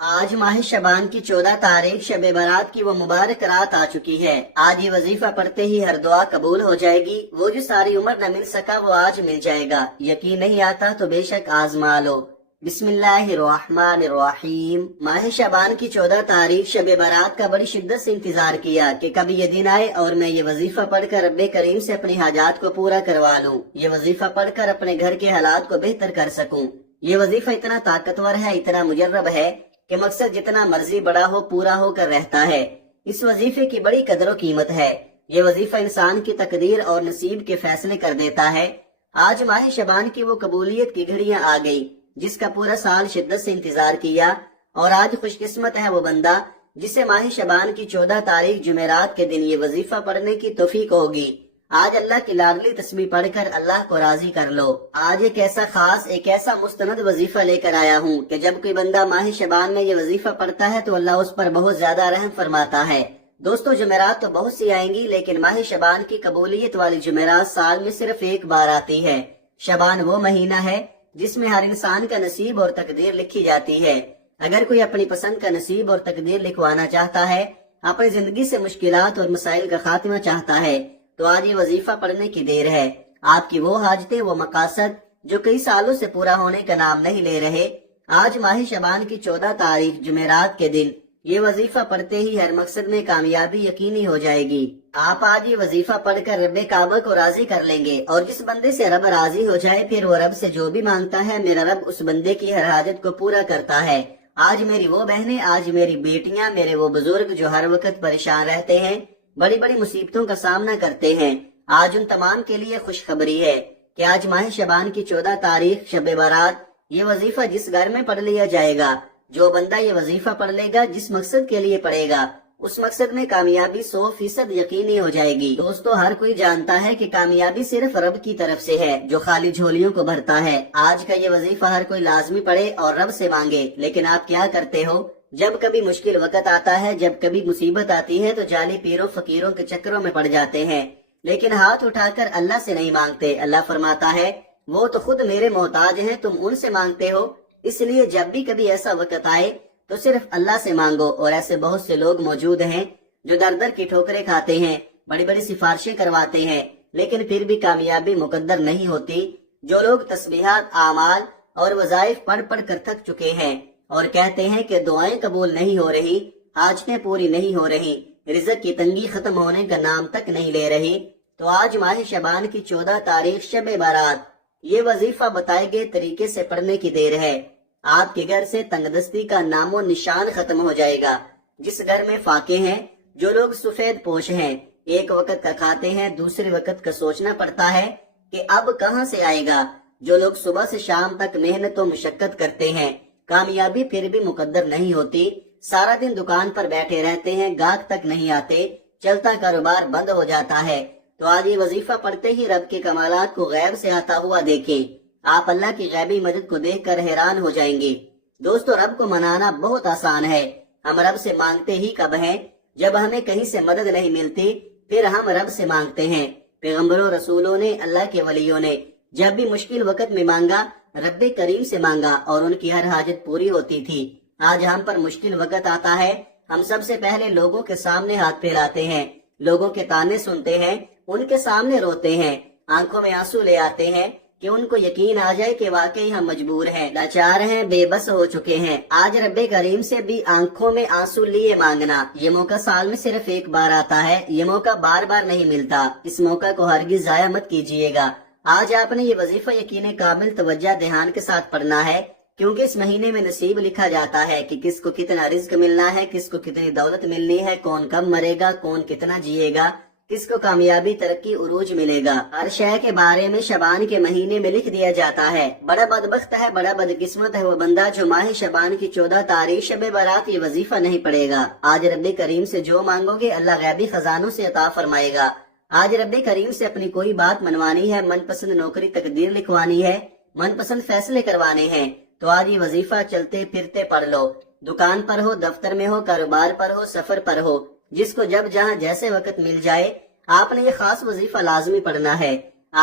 آج ماہ شعبان کی 14 تاریخ شب برات کی وہ مبارک رات آ چکی ہے۔ آج یہ وظیفہ پڑھتے ہی ہر دعا قبول ہو جائے گی۔ وہ جو ساری عمر نہ مل سکا وہ آج مل جائے گا۔ یقین نہیں آتا تو بے شک آزما لو۔ بسم اللہ الرحمن الرحیم۔ ماہ شعبان کی 14 تاریخ شب برات کا بڑی شدت سے انتظار کیا کہ کبھی یہ دن آئے اور میں یہ وظیفہ پڑھ کر رب کریم سے اپنی حاجات کو پورا کروا لوں، یہ وظیفہ پڑھ کر اپنے گھر کے حالات کو بہتر کر سکوں۔ یہ وظیفہ اتنا طاقتور ہے، اتنا مجرب ہے کہ مقصد جتنا مرضی بڑا ہو پورا ہو کر رہتا ہے۔ اس وظیفے کی بڑی قدر و قیمت ہے۔ یہ وظیفہ انسان کی تقدیر اور نصیب کے فیصلے کر دیتا ہے۔ آج ماہ شعبان کی وہ قبولیت کی گھڑیاں آ گئی جس کا پورا سال شدت سے انتظار کیا، اور آج خوش قسمت ہے وہ بندہ جسے ماہ شعبان کی 14 تاریخ جمعرات کے دن یہ وظیفہ پڑھنے کی توفیق ہوگی۔ آج اللہ کی لاڈلی تسبیح پڑھ کر اللہ کو راضی کر لو۔ آج ایک ایسا خاص، ایک ایسا مستند وظیفہ لے کر آیا ہوں کہ جب کوئی بندہ ماہ شعبان میں یہ وظیفہ پڑھتا ہے تو اللہ اس پر بہت زیادہ رحم فرماتا ہے۔ دوستو، جمعرات تو بہت سی آئیں گی، لیکن ماہ شعبان کی قبولیت والی جمعرات سال میں صرف ایک بار آتی ہے۔ شعبان وہ مہینہ ہے جس میں ہر انسان کا نصیب اور تقدیر لکھی جاتی ہے۔ اگر کوئی اپنی پسند کا نصیب اور تقدیر لکھوانا چاہتا ہے، اپنی زندگی سے مشکلات اور مسائل کا خاتمہ چاہتا ہے، تو آج یہ وظیفہ پڑھنے کی دیر ہے۔ آپ کی وہ حاجتیں، وہ مقاصد جو کئی سالوں سے پورا ہونے کا نام نہیں لے رہے، آج ماہ شعبان کی 14 تاریخ جمعرات کے دن یہ وظیفہ پڑھتے ہی ہر مقصد میں کامیابی یقینی ہو جائے گی۔ آپ آج یہ وظیفہ پڑھ کر رب کعبہ کو راضی کر لیں گے، اور جس بندے سے رب راضی ہو جائے پھر وہ رب سے جو بھی مانگتا ہے میرا رب اس بندے کی ہر حاجت کو پورا کرتا ہے۔ آج میری وہ بہنیں، آج میری بیٹیاں، میرے وہ بزرگ جو ہر وقت پریشان رہتے ہیں، بڑی بڑی مصیبتوں کا سامنا کرتے ہیں، آج ان تمام کے لیے خوشخبری ہے کہ آج ماہ شعبان کی 14 تاریخ شب برات یہ وظیفہ جس گھر میں پڑھ لیا جائے گا، جو بندہ یہ وظیفہ پڑھ لے گا، جس مقصد کے لیے پڑھے گا، اس مقصد میں کامیابی 100% یقینی ہو جائے گی۔ دوستو، ہر کوئی جانتا ہے کہ کامیابی صرف رب کی طرف سے ہے جو خالی جھولیوں کو بھرتا ہے۔ آج کا یہ وظیفہ ہر کوئی لازمی پڑھے اور رب سے مانگے، لیکن آپ کیا کرتے ہو؟ جب کبھی مشکل وقت آتا ہے، جب کبھی مصیبت آتی ہے تو جعلی پیروں فقیروں کے چکروں میں پڑ جاتے ہیں، لیکن ہاتھ اٹھا کر اللہ سے نہیں مانگتے۔ اللہ فرماتا ہے وہ تو خود میرے محتاج ہیں، تم ان سے مانگتے ہو۔ اس لیے جب بھی کبھی ایسا وقت آئے تو صرف اللہ سے مانگو۔ اور ایسے بہت سے لوگ موجود ہیں جو در در کی ٹھوکریں کھاتے ہیں، بڑی بڑی سفارشیں کرواتے ہیں، لیکن پھر بھی کامیابی مقدر نہیں ہوتی۔ جو لوگ تسبیحات، اعمال اور وظائف پڑھ پڑھ کر تھک چکے ہیں اور کہتے ہیں کہ دعائیں قبول نہیں ہو رہی، حاجتیں پوری نہیں ہو رہی، رزق کی تنگی ختم ہونے کا نام تک نہیں لے رہی، تو آج ماہ شعبان کی 14 تاریخ شب برات یہ وظیفہ بتائے گئے طریقے سے پڑھنے کی دیر ہے۔ آپ کے گھر سے تنگ دستی کا نام و نشان ختم ہو جائے گا۔ جس گھر میں فاقے ہیں، جو لوگ سفید پوش ہیں، ایک وقت کا کھاتے ہیں، دوسرے وقت کا سوچنا پڑتا ہے کہ اب کہاں سے آئے گا، جو لوگ صبح سے شام تک محنت و مشقت کرتے ہیں، کامیابی پھر بھی مقدر نہیں ہوتی، سارا دن دکان پر بیٹھے رہتے ہیں، گاہک تک نہیں آتے، چلتا کاروبار بند ہو جاتا ہے، تو آج یہ وظیفہ پڑھتے ہی رب کے کمالات کو غیب سے آتا ہوا دیکھیں۔ آپ اللہ کی غیبی مدد کو دیکھ کر حیران ہو جائیں گے۔ دوستو، رب کو منانا بہت آسان ہے۔ ہم رب سے مانگتے ہی کب ہیں؟ جب ہمیں کہیں سے مدد نہیں ملتی، پھر ہم رب سے مانگتے ہیں۔ پیغمبروں، رسولوں نے، اللہ کے ولیوں نے جب بھی مشکل وقت میں مانگا، رب کریم سے مانگا اور ان کی ہر حاجت پوری ہوتی تھی۔ آج ہم پر مشکل وقت آتا ہے، ہم سب سے پہلے لوگوں کے سامنے ہاتھ پھیلاتے ہیں، لوگوں کے تانے سنتے ہیں، ان کے سامنے روتے ہیں، آنکھوں میں آنسو لے آتے ہیں کہ ان کو یقین آ جائے کہ واقعی ہم مجبور ہیں، لاچار ہیں، بے بس ہو چکے ہیں۔ آج رب کریم سے بھی آنکھوں میں آنسو لیے مانگنا، یہ موقع سال میں صرف ایک بار آتا ہے، یہ موقع بار بار نہیں ملتا، اس موقع کو ہرگز ضائع مت کیجیے گا۔ آج آپ نے یہ وظیفہ یقین کامل توجہ دھیان کے ساتھ پڑھنا ہے، کیونکہ اس مہینے میں نصیب لکھا جاتا ہے کہ کس کو کتنا رزق ملنا ہے، کس کو کتنی دولت ملنی ہے، کون کب مرے گا، کون کتنا جیے گا، کس کو کامیابی، ترقی، عروج ملے گا۔ ہر شے کے بارے میں شعبان کے مہینے میں لکھ دیا جاتا ہے۔ بڑا بدبخت ہے، بڑا بدقسمت ہے وہ بندہ جو ماہ شعبان کی 14 تاریخ شب برات یہ وظیفہ نہیں پڑھے گا۔ آج رب کریم سے جو مانگو گے اللہ غیبی خزانوں سے عطا فرمائے گا۔ آج رب کریم سے اپنی کوئی بات منوانی ہے، من پسند نوکری تقدیر لکھوانی ہے، من پسند فیصلے کروانے ہیں، تو آج یہ وظیفہ چلتے پھرتے پڑھ لو۔ دکان پر ہو، دفتر میں ہو، کاروبار پر ہو، سفر پر ہو، جس کو جب جہاں جیسے وقت مل جائے، آپ نے یہ خاص وظیفہ لازمی پڑھنا ہے۔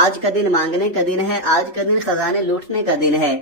آج کا دن مانگنے کا دن ہے، آج کا دن خزانے لوٹنے کا دن ہے،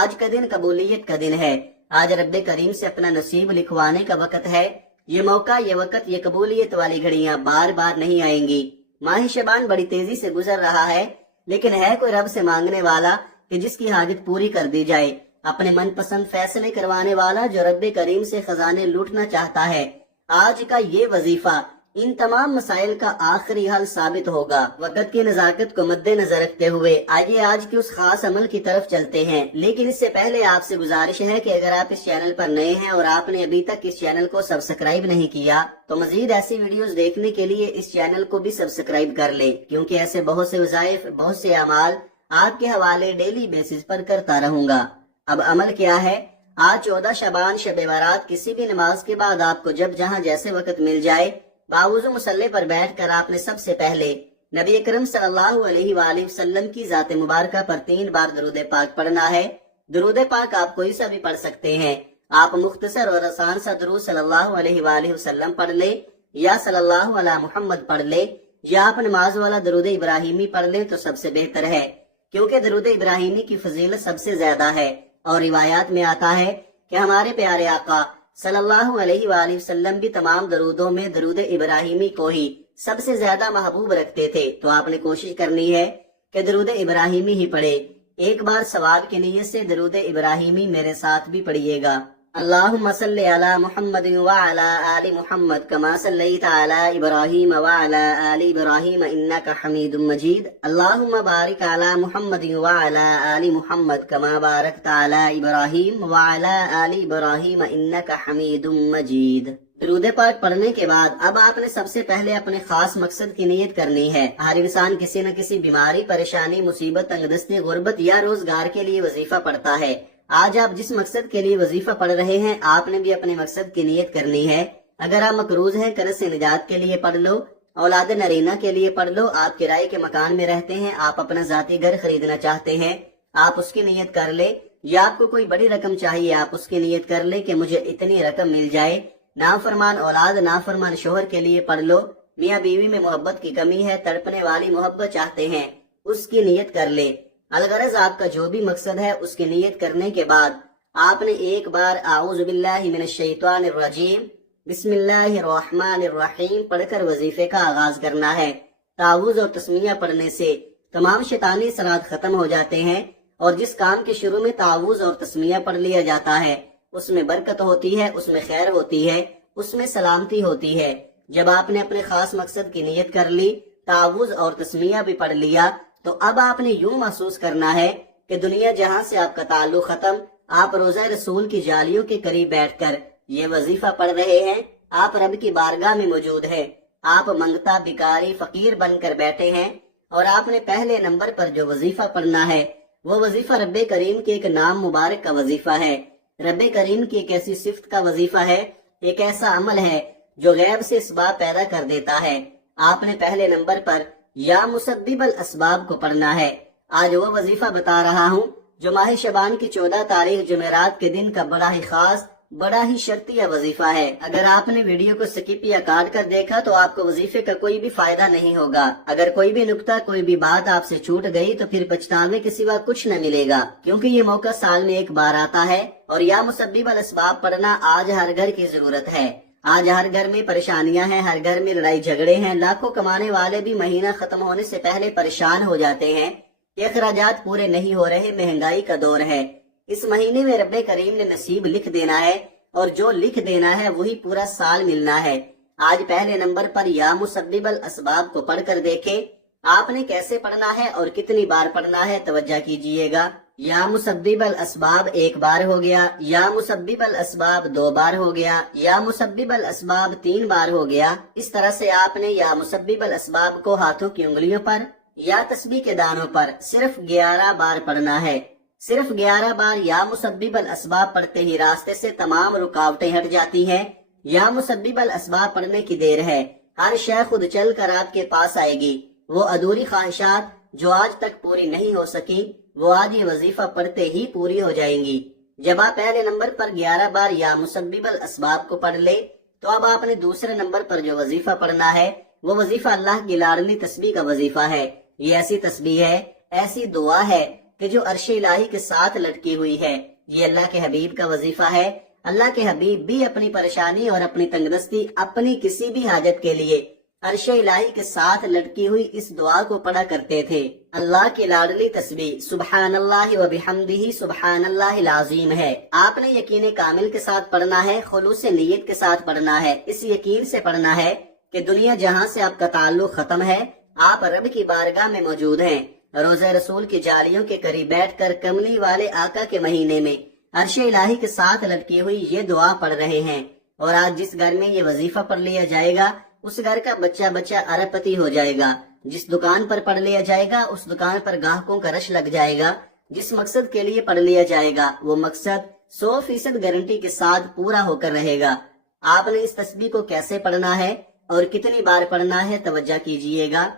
آج کا دن قبولیت کا دن ہے۔ آج رب کریم سے اپنا نصیب لکھوانے کا وقت ہے۔ یہ موقع، یہ وقت، یہ قبولیت والی گھڑیاں بار بار نہیں آئیں گی۔ ماہ شعبان بڑی تیزی سے گزر رہا ہے، لیکن ہے کوئی رب سے مانگنے والا کہ جس کی حاجت پوری کر دی جائے، اپنے من پسند فیصلے کروانے والا جو رب کریم سے خزانے لوٹنا چاہتا ہے۔ آج کا یہ وظیفہ ان تمام مسائل کا آخری حل ثابت ہوگا۔ وقت کی نزاکت کو مد نظر رکھتے ہوئے آئیے آج کے اس خاص عمل کی طرف چلتے ہیں، لیکن اس سے پہلے آپ سے گزارش ہے کہ اگر آپ اس چینل پر نئے ہیں اور آپ نے ابھی تک اس چینل کو سبسکرائب نہیں کیا تو مزید ایسی ویڈیوز دیکھنے کے لیے اس چینل کو بھی سبسکرائب کر لیں، کیونکہ ایسے بہت سے وظائف، بہت سے اعمال آپ کے حوالے ڈیلی بیسز پر کرتا رہوں گا۔ اب عمل کیا ہے؟ آج 14 شعبان شب برات کسی بھی نماز کے بعد آپ کو جب جہاں جیسے وقت مل جائے، باوضو مصلی پر بیٹھ کر آپ نے سب سے پہلے نبی اکرم صلی اللہ علیہ وآلہ وسلم کی ذات مبارکہ پر 3 بار درود پاک پڑھنا ہے۔ درود پاک آپ کوئی سا بھی پڑھ سکتے ہیں۔ آپ مختصر اور آسان سا درود صلی اللہ علیہ وآلہ وسلم پڑھ لے، یا صلی اللہ علی محمد پڑھ لے، یا آپ نماز والا درود ابراہیمی پڑھ لیں تو سب سے بہتر ہے، کیونکہ درود ابراہیمی کی فضیلت سب سے زیادہ ہے، اور روایات میں آتا ہے کہ ہمارے پیارے آقا صلی اللہ علیہ وآلہ وسلم بھی تمام درودوں میں درود ابراہیمی کو ہی سب سے زیادہ محبوب رکھتے تھے۔ تو آپ نے کوشش کرنی ہے کہ درود ابراہیمی ہی پڑھے۔ ایک بار ثواب کی نیت سے درود ابراہیمی میرے ساتھ بھی پڑھیے گا۔ اللہم صلی علی محمد وعلی آل محمد کما صلیت علی ابراہیم وعلی آل ابراہیم انک حمید مجید۔ اللہم بارک علی محمد وعلی آل محمد کما بارکت علی ابراہیم وعلی آل ابراہیم انک حمید مجید۔ درود پاک پڑھنے کے بعد اب آپ نے سب سے پہلے اپنے خاص مقصد کی نیت کرنی ہے۔ ہر انسان کسی نہ کسی بیماری، پریشانی، مصیبت، تنگدستی، غربت یا روزگار کے لیے وظیفہ پڑھتا ہے۔ آج آپ جس مقصد کے لیے وظیفہ پڑھ رہے ہیں آپ نے بھی اپنے مقصد کی نیت کرنی ہے۔ اگر آپ مقروض ہیں، قرض سے نجات کے لیے پڑھ لو، اولاد نرینہ کے لیے پڑھ لو، آپ کرائے کے مکان میں رہتے ہیں، آپ اپنا ذاتی گھر خریدنا چاہتے ہیں، آپ اس کی نیت کر لیں، یا آپ کو کوئی بڑی رقم چاہیے، آپ اس کی نیت کر لیں کہ مجھے اتنی رقم مل جائے۔ نافرمان اولاد، نافرمان شوہر کے لیے پڑھ لو، میاں بیوی میں محبت کی کمی ہے، تڑپنے والی محبت چاہتے ہیں، اس کی نیت کر لے۔ الغرض آپ کا جو بھی مقصد ہے اس کی نیت کرنے کے بعد آپ نے ایک بار اعوذ باللہ من الشیطان الرجیم بسم اللہ الرحمن الرحیم پڑھ کر وظیفے کا آغاز کرنا ہے۔ تعوذ اور تسمیہ پڑھنے سے تمام شیطانی اثرات ختم ہو جاتے ہیں، اور جس کام کے شروع میں تعوذ اور تسمیہ پڑھ لیا جاتا ہے اس میں برکت ہوتی ہے، اس میں خیر ہوتی ہے، اس میں سلامتی ہوتی ہے۔ جب آپ نے اپنے خاص مقصد کی نیت کر لی، تعوذ اور تسمیہ بھی پڑھ لیا، تو اب آپ نے یوں محسوس کرنا ہے کہ دنیا جہاں سے آپ کا تعلق ختم، آپ روضہ رسول کی جالیوں کے قریب بیٹھ کر یہ وظیفہ پڑھ رہے ہیں، آپ رب کی بارگاہ میں موجود ہیں، آپ منگتا، بھکاری، فقیر بن کر بیٹھے ہیں، اور آپ نے پہلے نمبر پر جو وظیفہ پڑھنا ہے وہ وظیفہ رب کریم کے ایک نام مبارک کا وظیفہ ہے، رب کریم کی ایک ایسی صفت کا وظیفہ ہے، ایک ایسا عمل ہے جو غیب سے اسباب پیدا کر دیتا ہے۔ آپ نے پہلے نمبر پر یا مسبب الاسباب کو پڑھنا ہے۔ آج وہ وظیفہ بتا رہا ہوں جو ماہ شعبان کی 14 تاریخ جمعرات کے دن کا بڑا ہی خاص، بڑا ہی شرطیہ وظیفہ ہے۔ اگر آپ نے ویڈیو کو سکپ یا کاٹ کر دیکھا تو آپ کو وظیفے کا کوئی بھی فائدہ نہیں ہوگا۔ اگر کوئی بھی نکتہ، کوئی بھی بات آپ سے چھوٹ گئی تو پھر پچھتاوے کے سوا کچھ نہ ملے گا، کیونکہ یہ موقع سال میں ایک بار آتا ہے، اور یا مسبب الاسباب پڑھنا آج ہر گھر کی ضرورت ہے۔ آج ہر گھر میں پریشانیاں ہیں، ہر گھر میں لڑائی جھگڑے ہیں، لاکھوں کمانے والے بھی مہینہ ختم ہونے سے پہلے پریشان ہو جاتے ہیں کہ اخراجات پورے نہیں ہو رہے، مہنگائی کا دور ہے۔ اس مہینے میں رب کریم نے نصیب لکھ دینا ہے، اور جو لکھ دینا ہے وہی پورا سال ملنا ہے۔ آج پہلے نمبر پر یا مسبب الاسباب کو پڑھ کر دیکھیں آپ نے کیسے پڑھنا ہے اور کتنی بار پڑھنا ہے، توجہ کیجئے گا۔ یا مسبب الاسباب 1 بار ہو گیا، یا مسبب الاسباب 2 بار ہو گیا، یا مسبب الاسباب 3 بار ہو گیا۔ اس طرح سے آپ نے یا مسبب الاسباب کو ہاتھوں کی انگلیوں پر یا تسبیح کے دانوں پر صرف 11 بار پڑھنا ہے۔ صرف 11 بار یا مسبب الاسباب پڑھتے ہی راستے سے تمام رکاوٹیں ہٹ جاتی ہیں۔ یا مسبب الاسباب پڑھنے کی دیر ہے، ہر شے خود چل کر آپ کے پاس آئے گی۔ وہ ادھوری خواہشات جو آج تک پوری نہیں ہو سکی وہ آج یہ وظیفہ پڑھتے ہی پوری ہو جائیں گی۔ جب آپ پہلے نمبر پر 11 بار یا مسبب الاسباب کو پڑھ لے تو اب آپ نے دوسرے نمبر پر جو وظیفہ پڑھنا ہے وہ وظیفہ اللہ کی لاڈلی تسبیح کا وظیفہ ہے۔ یہ ایسی تسبیح ہے، ایسی دعا ہے کہ جو عرش الہی کے ساتھ لٹکی ہوئی ہے۔ یہ اللہ کے حبیب کا وظیفہ ہے۔ اللہ کے حبیب بھی اپنی پریشانی اور اپنی تنگدستی، اپنی کسی بھی حاجت کے لیے عرش الہی کے ساتھ لٹکی ہوئی اس دعا کو پڑھا کرتے تھے۔ اللہ کی لاڈلی تسبیح سبحان اللہ و بحمدہ سبحان اللہ العظیم ہے۔ آپ نے یقین کامل کے ساتھ پڑھنا ہے، خلوص نیت کے ساتھ پڑھنا ہے، اس یقین سے پڑھنا ہے کہ دنیا جہاں سے آپ کا تعلق ختم ہے، آپ رب کی بارگاہ میں موجود ہیں، روزہ رسول کی جالیوں کے قریب بیٹھ کر کملی والے آقا کے مہینے میں عرش الہی کے ساتھ لٹکی ہوئی یہ دعا پڑھ رہے ہیں۔ اور آج جس گھر میں یہ وظیفہ پڑھ لیا جائے گا اس گھر کا بچہ بچہ ارب پتی ہو جائے گا۔ جس دکان پر پڑھ لیا جائے گا اس دکان پر گاہکوں کا رش لگ جائے گا۔ جس مقصد کے لیے پڑھ لیا جائے گا وہ مقصد 100% گارنٹی کے ساتھ پورا ہو کر رہے گا۔ آپ نے اس تسبیح کو کیسے پڑھنا ہے اور کتنی بار پڑھنا ہے توجہ کیجئے گا۔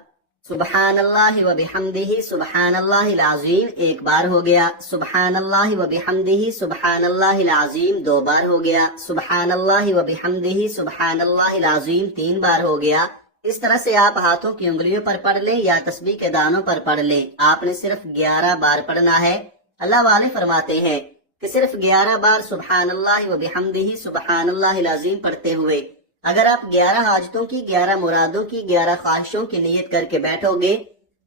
سبحان اللہ و بحمدہ سبحان اللہ العظیم ایک بار ہو گیا، سبحان اللہ و بحمدہ سبحان اللہ العظیم 2 بار ہو گیا، سبحان اللہ و بحمدہ سبحان اللہ العظیم 3 بار ہو گیا۔ اس طرح سے آپ ہاتھوں کی انگلیوں پر پڑھ لیں یا تسبیح کے دانوں پر پڑھ لیں، آپ نے صرف 11 بار پڑھنا ہے۔ اللہ والے فرماتے ہیں کہ صرف 11 بار سبحان اللہ و بحمدہ سبحان اللہ العظیم پڑھتے ہوئے اگر آپ 11 حاجتوں کی، 11 مرادوں کی، 11 خواہشوں کی نیت کر کے بیٹھو گے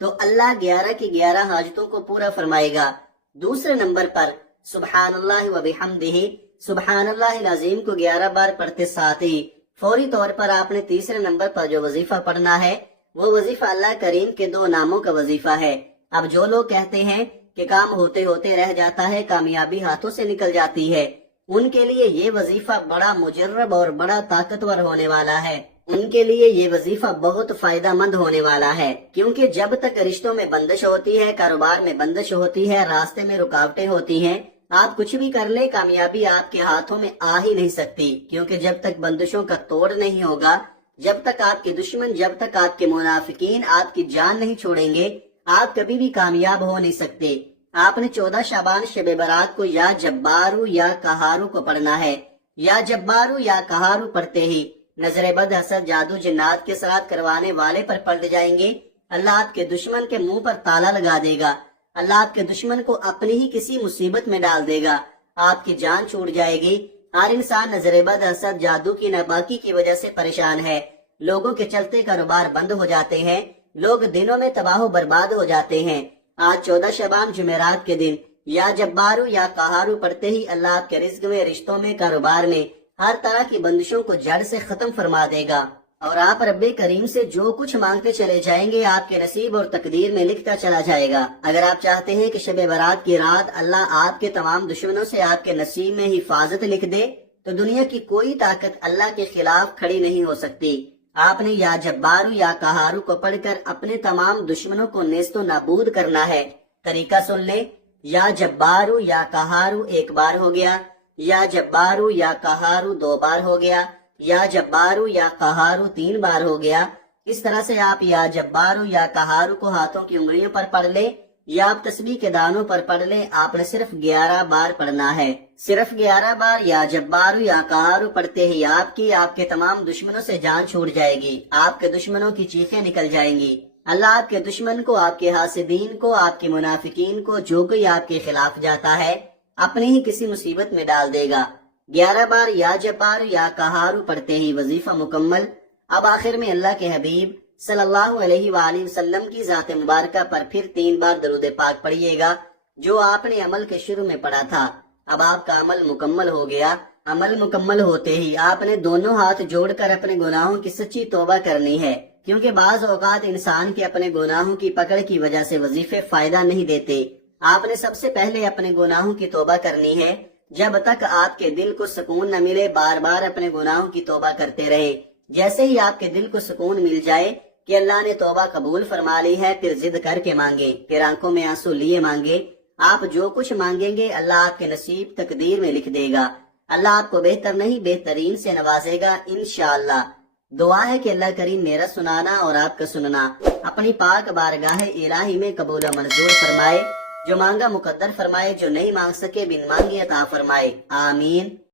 تو اللہ 11 کی 11 حاجتوں کو پورا فرمائے گا۔ دوسرے نمبر پر سبحان اللہ و بحمدہ سبحان اللہ العظیم کو 11 بار پڑھتے ساتھ ہی فوری طور پر آپ نے تیسرے نمبر پر جو وظیفہ پڑھنا ہے وہ وظیفہ اللہ کریم کے 2 ناموں کا وظیفہ ہے۔ اب جو لوگ کہتے ہیں کہ کام ہوتے ہوتے رہ جاتا ہے، کامیابی ہاتھوں سے نکل جاتی ہے، ان کے لیے یہ وظیفہ بڑا مجرب اور بڑا طاقتور ہونے والا ہے۔ ان کے لیے یہ وظیفہ بہت فائدہ مند ہونے والا ہے، کیونکہ جب تک رشتوں میں بندش ہوتی ہے، کاروبار میں بندش ہوتی ہے، راستے میں رکاوٹیں ہوتی ہیں، آپ کچھ بھی کر لیں کامیابی آپ کے ہاتھوں میں آ ہی نہیں سکتی، کیونکہ جب تک بندشوں کا توڑ نہیں ہوگا، جب تک آپ کے دشمن، جب تک آپ کے منافقین آپ کی جان نہیں چھوڑیں گے، آپ کبھی بھی کامیاب ہو نہیں سکتے۔ آپ نے 14 شعبان شب برات کو یا جبارو یا قہارو کو پڑھنا ہے۔ یا جبارو یا قہارو پڑھتے ہی نظر بد، حسد، جادو، جنات کے اثرات کروانے والے پر پلٹ جائیں گے۔ اللہ آپ کے دشمن کے منہ پر تالا لگا دے گا، اللہ آپ کے دشمن کو اپنی ہی کسی مصیبت میں ڈال دے گا، آپ کی جان چھوٹ جائے گی۔ ہر انسان نظر بد، حسد، جادو کی ناپاکی کی وجہ سے پریشان ہے، لوگوں کے چلتے کاروبار بند ہو جاتے ہیں، لوگ دنوں میں تباہ و برباد ہو جاتے ہیں۔ آج 14 شعبان جمعرات کے دن یا جبارو یا قہارو پڑھتے ہی اللہ آپ کے رزق میں، رشتوں میں، کاروبار میں ہر طرح کی بندشوں کو جڑ سے ختم فرما دے گا، اور آپ رب کریم سے جو کچھ مانگتے چلے جائیں گے آپ کے نصیب اور تقدیر میں لکھتا چلا جائے گا۔ اگر آپ چاہتے ہیں کہ شب برات کی رات اللہ آپ کے تمام دشمنوں سے آپ کے نصیب میں حفاظت لکھ دے تو دنیا کی کوئی طاقت اللہ کے خلاف کھڑی نہیں ہو سکتی۔ آپ نے یا جبارو یا قہارو کو پڑھ کر اپنے تمام دشمنوں کو نیست و نابود کرنا ہے۔ طریقہ سن لیں، یا جبارو یا قہارو 1 بار ہو گیا، یا جبارو یا قہارو 2 بار ہو گیا، یا جبارو یا قہارو 3 بار ہو گیا۔ اس طرح سے آپ یا جبارو یا قہارو کو ہاتھوں کی انگلیوں پر پڑھ لیں یا آپ تسبیح کے دانوں پر پڑھ لیں، آپ نے صرف 11 بار پڑھنا ہے۔ صرف 11 بار یا جبارو یا قہارو پڑھتے ہی آپ کے تمام دشمنوں سے جان چھوٹ جائے گی، آپ کے دشمنوں کی چیخیں نکل جائیں گی۔ اللہ آپ کے دشمن کو، آپ کے حاسدین کو، آپ کے منافقین کو، جو کوئی آپ کے خلاف جاتا ہے، اپنی ہی کسی مصیبت میں ڈال دے گا۔ 11 بار یا جبارو یا قہارو پڑھتے ہی وظیفہ مکمل۔ اب آخر میں اللہ کے حبیب صلی اللہ علیہ وآلہ وسلم کی ذات مبارکہ پر پھر 3 بار درود پاک پڑھیے گا، جو آپ نے عمل کے شروع میں پڑھا تھا۔ اب آپ کا عمل مکمل ہو گیا۔ عمل مکمل ہوتے ہی آپ نے دونوں ہاتھ جوڑ کر اپنے گناہوں کی سچی توبہ کرنی ہے، کیونکہ بعض اوقات انسان کے اپنے گناہوں کی پکڑ کی وجہ سے وظیفے فائدہ نہیں دیتے۔ آپ نے سب سے پہلے اپنے گناہوں کی توبہ کرنی ہے۔ جب تک آپ کے دل کو سکون نہ ملے بار بار اپنے گناہوں کی توبہ کرتے رہے۔ جیسے ہی آپ کے دل کو سکون مل جائے کہ اللہ نے توبہ قبول فرما لی ہے، پھر ضد کر کے مانگے، پھر آنکھوں میں آنسو لیے مانگے۔ آپ جو کچھ مانگیں گے اللہ آپ کے نصیب تقدیر میں لکھ دے گا۔ اللہ آپ کو بہتر نہیں بہترین سے نوازے گا انشاءاللہ۔ دعا ہے کہ اللہ کریم میرا سنانا اور آپ کا سننا اپنی پاک بارگاہ الہی میں قبول و منظور فرمائے، جو مانگا مقدر فرمائے، جو نہیں مانگ سکے بن مانگے عطا فرمائے، آمین۔